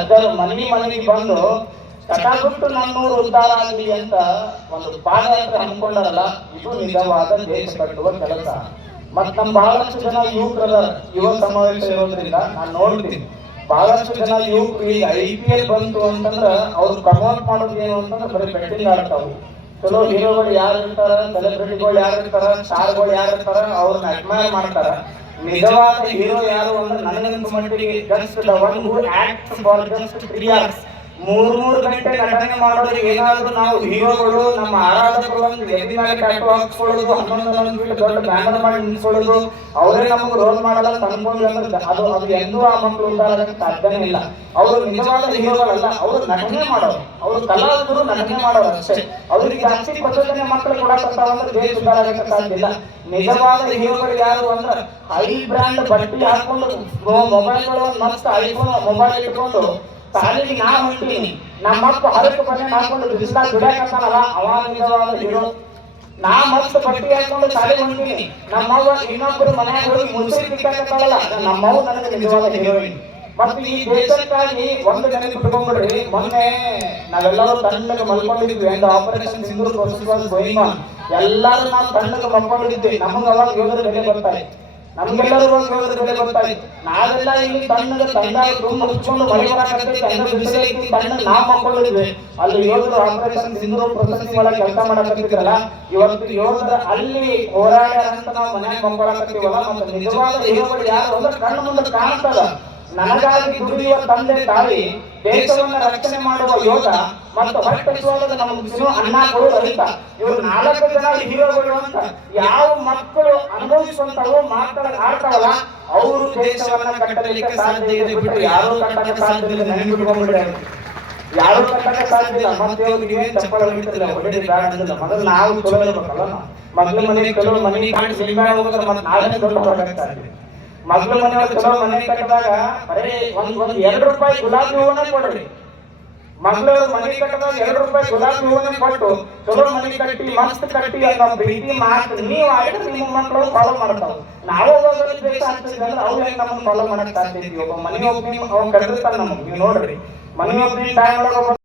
ಅದರ ಮನವಿ ಮನೆಗೆ ಬಂದು ಕಟಾಗುಟ್ಟು ನನ್ನೂರು ಉದ್ಧಾರ ಆಗಲಿ ಅಂತ ಒಂದು ಪಾದಯಾತ್ರೆ ಹಮ್ಮಿಕೊಂಡಾರಲ್ಲ, ಇದು ನಿಜವಾದ ದೇಶ ಕಟ್ಟುವ ಕೆಲಸ. ಮತ್ ನಮ್ ಬಹಳಷ್ಟು ಜನ ಯುವಕರ ಯುವ ಸಮಾವೇಶ ಇರೋದ್ರಿಂದ ನಾನು ನೋಡ್ತೀನಿ. ಬಹಳಷ್ಟು ಜನ ಯುವಕರು ಈಗ ಐ ಪಿ ಎಲ್ ಬಂತು ಅಂತಂದ್ರ ಅವ್ರು ಪ್ರಮೋಟ್ ಮಾಡೋದು ಏನು ಅಂತಂದ್ರೆ ಬರೀ ಬೆಟ್ಟಿಂಗ್ ಆಡ್ತಾವು ಚಲೋ ಹೀರೋಗಳು ಯಾರು ಇರ್ತಾರ ಸೆಲೆಬ್ರಿಟಿಗಳು ಯಾರು ಇರ್ತಾರ ಸ್ಟಾರ್ಗಳು ಯಾರು ಇರ್ತಾರ ಅವ್ರನ್ನ ಅಡ್ಮೈರ್ ಮಾಡ್ತಾರ. ನಿಜವಾದ ಹೀರೋ ಯಾರು ಅಂದ್ರೆ ನನಗಂತ ಮಟ್ಟಿಗೆ just the who act for just three hours ಮೂರ್ ಮೂರ್ ಗಂಟೆ ನಟನೆ ಮಾಡೋರಿಗೆ ಏನಾದ್ರು ನಾವು ಹೀರೋಗಳು, ನಮ್ಮ ಆರಾಧಕರು ಎದಿ ಮೇಲೆ ಟ್ಯಾಟು ಹಾಕ್ಸ್ಕೊಳ್ಳೋದು ಹನ್ನೊಂದು ಹನ್ನೊಂದು ಫೀಟ್ ದೊಡ್ಡ ಬ್ಯಾನರ್ ಮಾಡಿ ನಿಲ್ಸ್ಕೊಳ್ಳೋದು, ಅವರೇ ನಮಗೆ ರೋಲ್ ಮಾಡಲ್ಲ ತಂದ್ಕೊಂಡು ಅಂದ್ರೆ ಅದು ಅದು ಎಂದೂ ಆ ಮಕ್ಕಳು ಉದ್ದಾರಕ್ಕೆ ಸಾಧ್ಯನೇ ಇಲ್ಲ. ಅವರು ನಿಜವಾದ ಹೀರೋಗಳಲ್ಲ, ಅವರು ನಟನೆ ಮಾಡೋರು. ಅವರು ಕಲಾವಿದರು ನಟನೆ ಮಾಡೋರು ಅಷ್ಟೇ. ಅವ್ರಿಗೆ ಜಾಸ್ತಿ ಪ್ರಚೋದನೆ ಮಕ್ಕಳು ಕೊಡಕ್ಕಂತಾವಂದ್ರೆ ದೇಶ ಉದ್ದಾರ ಆಗಕ್ಕೆ ಸಾಧ್ಯ ಇಲ್ಲ. ನಿಜವಾದ ಹೀರೋಗಳು ಯಾರು ಅಂದ್ರೆ ಹೈ ಬ್ರ್ಯಾಂಡ್ ಬಟ್ಟೆ ಹಾಕೊಂಡು ಮೊಬೈಲ್ಗಳು ಮಸ್ತ್ ಐಫೋನ್ ಮೊಬೈಲ್ ಇಟ್ಕೊಂಡು ಸಾಲಿಗೆ ನಾ ಹೊಂಟೀನಿ ನಮ್ಮ ಮಕ್ಕ ಹರಕು ಬನ್ನಿ ಹಾಕೊಂಡು ಬಿಸಿಲ ದುಡಿಯಾಕತ್ತಾನಲ್ಲ ಅವ ನಿಜವಾದ ಹೇಳು ನಾ ಮಸ್ತ್ ಬಟ್ಟೆ ಹಾಕೊಂಡು ಸಾಲಿಗೆ ಹೊಂಟೀನಿ ನಮ್ಮವ್ವ ಇನ್ನೊಬ್ಬರು ಮನೆಯಾಗ ಹೋಗಿ ಮುನ್ಸಿ ಬಿಟ್ಟಾಕತ್ತಾಳಲ್ಲ ನಮ್ಮವ್ ನನಗೆ ನಿಜವಾದ ಹೀರೋಯಿನ್ ಮತ್ತು ಈ ದೇಶಕ್ಕಾಗಿ ಒಂದು ನೆನಪು ಬಿಟ್ಕೊಂಡ್ಬಿಡ್ರಿ. ಮೊನ್ನೆ ನಾವೆಲ್ಲರೂ ತಣ್ಣಗೆ ಮಲ್ಕೊಂಡಿದ್ವಿ. ಒಂದು ಆಪರೇಷನ್ ಸಿಂಧೂರ್ ಗೋಯಿಂಗ್ ಎಲ್ಲರೂ ನಾವು ತಣ್ಣಗೆ ಮಲ್ಕೊಂಡಿದ್ವಿ. ನಮಗೆ ಅವಾಗ ಯೋಧರ ಬೆಲೆ ಬರ್ತಾರೆ. ನಮ್ಗೆಲ್ಲರೂ ಬರ್ತಾರೆ ನಾವೆಲ್ಲ ಇಲ್ಲಿ ತಣ್ಣಗೆ ತಂದಾಗಿ ತುಂಬ ಮುಚ್ಕೊಂಡು ಮಳೆ ಬರಾಕತ್ತೈತಿ ಅಂದ್ರೆ ಬಿಸಿಲೈತಿ ತಣ್ಣಗೆ ನಾ ಮಲ್ಕೊಂಡಿದ್ವಿ ಅಲ್ಲಿ ಯೋಧರು ಆಪರೇಷನ್ ಒಳಗೆ ಕೆಲಸ ಮಾಡಕತ್ತಿದ್ರಲ್ಲ ಇವತ್ತು ಯೋಧರ ಅಲ್ಲಿ ಹೋರಾಡ್ಯಾರ ಅಂತ ನಾವು ಮನ್ಯಾಗ ಮತ್ತೆ ನಿಜವಾದ ಹೀರೋಗಳು ಯಾರು ಅಂದ್ರೆ ಕಣ್ಣು ಮುಂದೆ ಕಾಣ್ತದ. ನನಗಾಗಿ ದುಡಿಯುವ ತಂದೆ ತಾಯಿ ದೇಶವನ್ನ ರಕ್ಷಣೆ ಮಾಡುವ ಯೋಧ ಮತ್ತು ಹೊಟ್ಟೆಸುವಾಗ ನಮ್ಮ ಕೊಡು ರೈತ ಇವರು ನಾಲ್ಕು ಜನ ಹೀರೋಗಳು ಅಂತ. ಯಾವ ಮಕ್ಕಳು ಅನುಭವಿಸುವಂತವು ಮಾತನಾಡ ಆಡ್ತಾವಲ್ಲ ಅವರು ದೇಶವನ್ನ ಕಟ್ಟಲಿಕ್ಕೆ ಸಾಧ್ಯ ಇದೆ. ಬಿಟ್ಟು ಯಾರು ಕಟ್ಟಕ್ಕೆ ಸಾಧ್ಯ ಇಲ್ಲ. ನೆನಪಿಟ್ಕೊಂಡ್ಬಿಡ್ರಿ ಯಾರು ಕಟ್ಟಕ್ಕೆ ಸಾಧ್ಯ ಇಲ್ಲ. ಮತ್ತೆ ಹೋಗಿ ನೀವೇ ಚಪ್ಪಳ ಬಿಡ್ತಿಲ್ಲ ಬ್ಯಾಡ ಅಂದಿಲ್ಲ ಮೊದಲು ನಾವು ಚಲೋ ಇರ್ಬೇಕಲ್ಲ ನಾವು. ಮನೆ ಕೆಲವು ಮನೆ ಕಾಣಿಸಿ ಸಿನಿಮಾ ಹೋಗಿದ್ರೆ ಮತ್ತೆ ನಾಳೆ ದೊಡ್ಡ ಹೊರಗಾಗ್ತಾ ಇದ್ದೀವಿ ಮಗ್ಳ ಮನೆಯವ್ರು ಚಲೋ ಮನೆ ಕಟ್ಟಿದಾಗ ಬರೀ ಒಂದ್ ಒಂದ್ ಎರಡು ರೂಪಾಯಿ ಗುಲಾಬಿ ಹೂವನ್ನ ಕೊಡ್ರಿ. ಮಗಳ ಮನೆ ಕಟ್ಟಿದಾಗ ಎರಡು ರೂಪಾಯಿ ಗುಲಾಬಿ ಹೂವನ್ನ ಕೊಟ್ಟು ಚಲೋ ಮನೆ ಕಟ್ಟಿ, ಮಸ್ತ್ ಕಟ್ಟಿ ಅನ್ನೋ ಪ್ರೀತಿ ಮಾತು ನೀವು ಆಡಿದ್ರೆ ನಿಮ್ಮ ಮಕ್ಕಳು ಫಾಲೋ ಮಾಡ್ತಾವ. ನಾವು ದ್ವೇಷ ಅಂತ ಅಂದ್ರೆ ಅವ್ರು ಹೆಂಗ್ ನಮ್ಮನ್ನ ಫಾಲೋ ಮಾಡಕ್ ಸಾಧ್ಯ ಒಬ್ಬ ಮನೆ ಒಬ್ಬ ಅವ್ನು ಕಟ್ಟಿರ್ತಾನೆ ನಮ್ಗೆ. ನೀವು ನೋಡ್ರಿ. ಮನೆ ಒಬ್ಬ ಟೈಮ್ ಒಳಗೆ